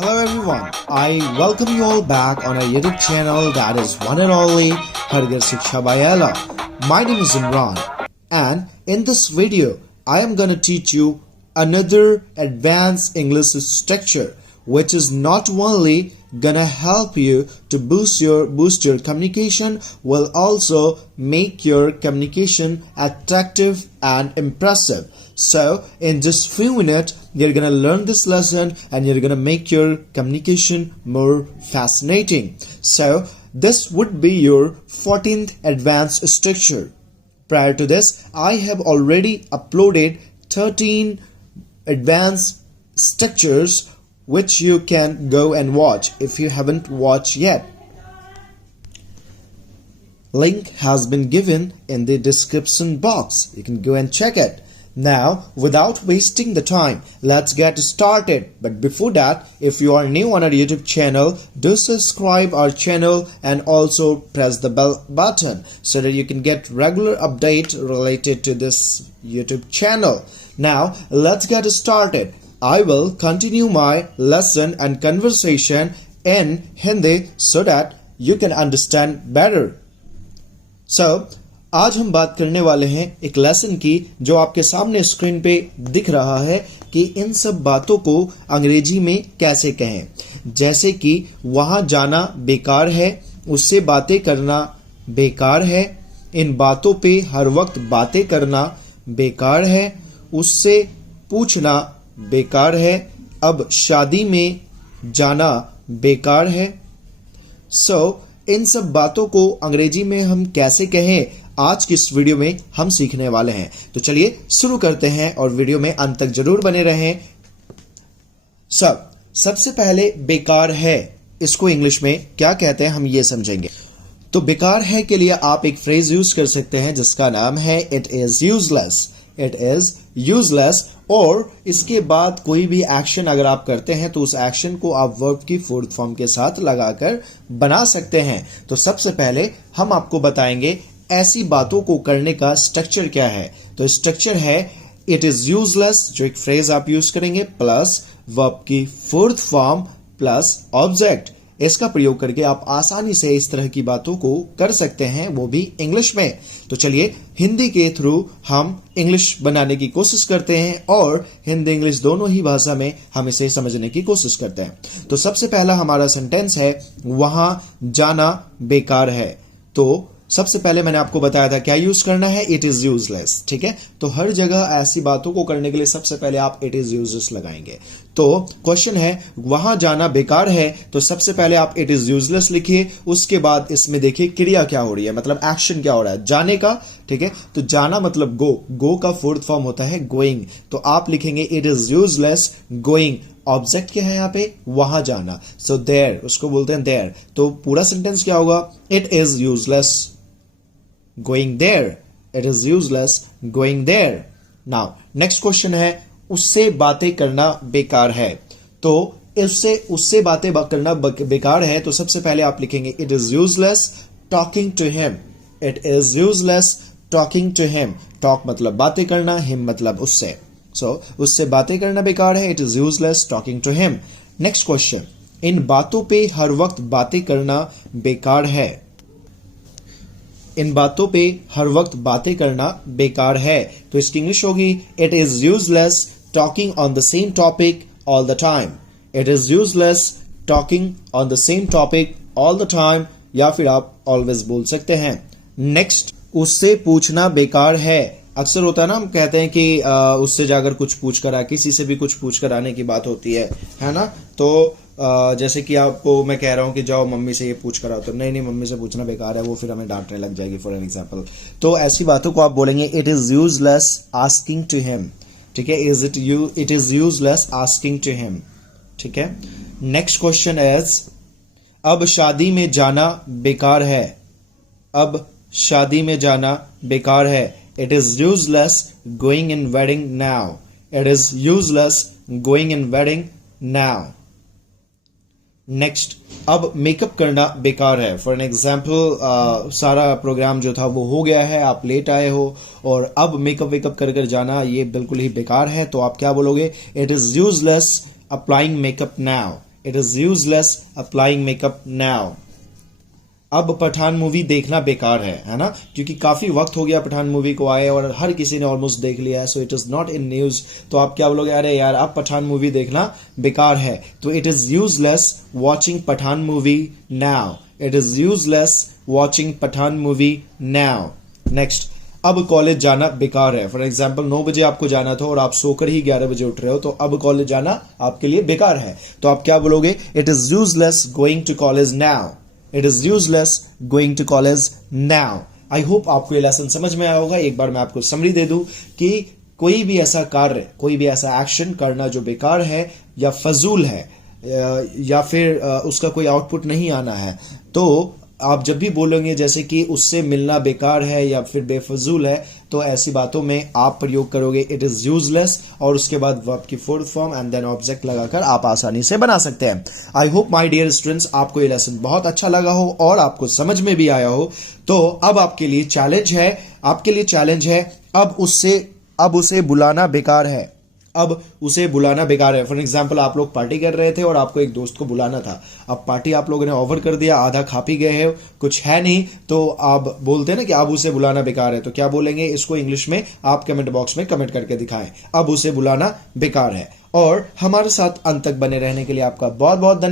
Hello everyone, I welcome you all back on our YouTube channel that is one and only Harghar Shiksha by Ella. My name is Imran and in this video I am gonna teach you another advanced English structure which is not only gonna help you to boost your communication, will also make your communication attractive and impressive. So in just few minutes you're gonna learn this lesson and you're gonna make your communication more fascinating. So this would be your 14th advanced structure. Prior to this, I have already uploaded 13 advanced structures which you can go and watch if you haven't watched yet. Link has been given in the description box. You can go and check it. Now, without wasting the time, let's get started. But before that, if you are new on our YouTube channel, do subscribe our channel and also press the bell button so that you can get regular update related to this YouTube channel. Now, let's get started. I will continue my lesson and conversation in Hindi so that you can understand better. So, आज हम बात करने वाले हैं एक lesson की जो आपके सामने स्क्रीन पे दिख रहा है कि इन सब बातों को अंग्रेजी में कैसे कहें। जैसे कि वहां जाना बेकार है, उससे बातें करना बेकार है, इन बातों पे हर वक्त बातें करना बेकार है, उससे पूछना बेकार है, अब शादी में जाना बेकार है। इन सब बातों को अंग्रेजी में हम कैसे कहें, आज की इस वीडियो में हम सीखने वाले हैं। तो चलिए शुरू करते हैं और वीडियो में अंत तक जरूर बने रहें। सबसे पहले बेकार है, इसको इंग्लिश में क्या कहते हैं हम ये समझेंगे। तो बेकार है के लिए आप एक फ्रेज यूज कर सकते हैं जिसका नाम है it is useless. It is useless. और इसके बाद कोई भी एक्शन अगर आप करते हैं तो उस एक्शन को आप वर्ब की फोर्थ फॉर्म के साथ लगाकर बना सकते हैं। तो सबसे पहले हम आपको बताएंगे ऐसी बातों को करने का स्ट्रक्चर क्या है। तो स्ट्रक्चर है इट इज यूजलेस, जो एक फ्रेज आप यूज करेंगे, प्लस वर्ब की फोर्थ फॉर्म प्लस ऑब्जेक्ट। इसका प्रयोग करके आप आसानी से इस तरह की बातों को कर सकते हैं, वो भी इंग्लिश में। तो चलिए हिंदी के थ्रू हम इंग्लिश बनाने की कोशिश करते हैं और हिंदी इंग्लिश दोनों ही भाषा में हम इसे समझने की कोशिश करते हैं। तो सबसे पहला हमारा सेंटेंस है वहां जाना बेकार है। तो सबसे पहले मैंने आपको बताया था क्या यूज करना है, इट इज यूजलेस। ठीक है, तो हर जगह ऐसी बातों को करने के लिए सबसे पहले आप इट इज यूजलेस लगाएंगे। तो क्वेश्चन है वहां जाना बेकार है, तो सबसे पहले आप इट इज यूजलेस लिखिए। उसके बाद इसमें देखिए क्रिया क्या हो रही है, मतलब एक्शन क्या हो रहा है, जाने का। ठीक है, तो जाना मतलब गो का फोर्थ फॉर्म होता है गोइंग। तो आप लिखेंगे it is useless going. Object क्या है यहाँ पे, वहां जाना। सो देयर, उसको बोलते हैं देयर। तो पूरा सेंटेंस क्या होगा, it is useless going there. It is useless going there. Now, next question है उससे बातें करना बेकार है। तो उससे बातें करना बेकार है, तो सबसे पहले आप लिखेंगे it is useless talking to him. It is useless talking to him. Talk मतलब बातें करना, him मतलब उससे। So, उससे बातें करना बेकार है, it is useless talking to him. Next question, इन बातों पे हर वक्त बातें करना बेकार है। इन बातों पे हर वक्त बातें करना बेकार है, तो इसकी इंग्लिश होगी it is useless talking on the same topic all the time. It is useless talking on the same topic all the time, या फिर आप ऑलवेज बोल सकते हैं। नेक्स्ट, उससे पूछना बेकार है। अक्सर होता है ना, हम कहते हैं कि उससे जाकर कुछ पूछ कर आ, किसी से भी कुछ पूछ कर आने की बात होती है ना। तो जैसे कि आपको मैं कह रहा हूं कि जाओ मम्मी से ये पूछ कर आओ, तो नहीं मम्मी से पूछना बेकार है, वो फिर हमें डांटने लग जाएगी फॉर एन एग्जाम्पल। तो ऐसी बातों को आप बोलेंगे it is useless asking to him. ठीक है, it is useless asking to him. ठीक है, नेक्स्ट क्वेश्चन इज अब शादी में जाना बेकार है। अब शादी में जाना बेकार है। It is useless going in wedding now. It is useless going in wedding now. Next, अब मेकअप करना बेकार है। फॉर एन एग्जाम्पल सारा प्रोग्राम जो था वो हो गया है, आप लेट आए हो और अब मेकअप वेकअप कर जाना ये बिल्कुल ही बेकार है, तो आप क्या बोलोगे, it is useless applying makeup now. It is useless applying makeup now. अब पठान मूवी देखना बेकार है ना, क्योंकि काफी वक्त हो गया पठान मूवी को आए और हर किसी ने ऑलमोस्ट देख लिया है, so it is not in news. तो आप क्या बोलोगे, अरे यार अब पठान मूवी देखना बेकार है, तो it is useless watching Pathaan movie now. It is useless watching Pathaan movie now. Next, अब कॉलेज जाना बेकार है। फॉर एग्जाम्पल 9 बजे आपको जाना था और आप सोकर ही 11 बजे उठ रहे हो, तो अब कॉलेज जाना आपके लिए बेकार है। तो आप क्या बोलोगे, it is useless going to college now. It is useless going to college now. I hope आपको ये लेसन समझ में आया होगा। एक बार मैं आपको समरी दे दूं कि कोई भी ऐसा कार्य, कोई भी ऐसा एक्शन करना जो बेकार है या फजूल है या फिर उसका कोई आउटपुट नहीं आना है, तो आप जब भी बोलेंगे जैसे कि उससे मिलना बेकार है या फिर बेफजूल है, तो ऐसी बातों में आप प्रयोग करोगे इट इज यूजलेस और उसके बाद वर्ब की fourth form and then object लगाकर आप आसानी से बना सकते हैं। I hope my dear students आपको ये लेसन बहुत अच्छा लगा हो और आपको समझ में भी आया हो। तो अब आपके लिए चैलेंज है, अब उसे बुलाना बेकार है। अब उसे बुलाना बेकार है। फॉर एग्जाम्पल आप लोग पार्टी कर रहे थे और आपको एक दोस्त को बुलाना था। अब पार्टी आप लोगों ने ओवर कर दिया, आधा खा पी गए हैं, कुछ है नहीं, तो आप बोलते हैं ना कि अब उसे बुलाना बेकार है। तो क्या बोलेंगे इसको इंग्लिश में, आप कमेंट बॉक्स में कमेंट करके दिखाएं। अब उसे बुलाना बेकार है। और हमारे साथ अंत तक बने रहने के लिए आपका बहुत बहुत धन्यवाद।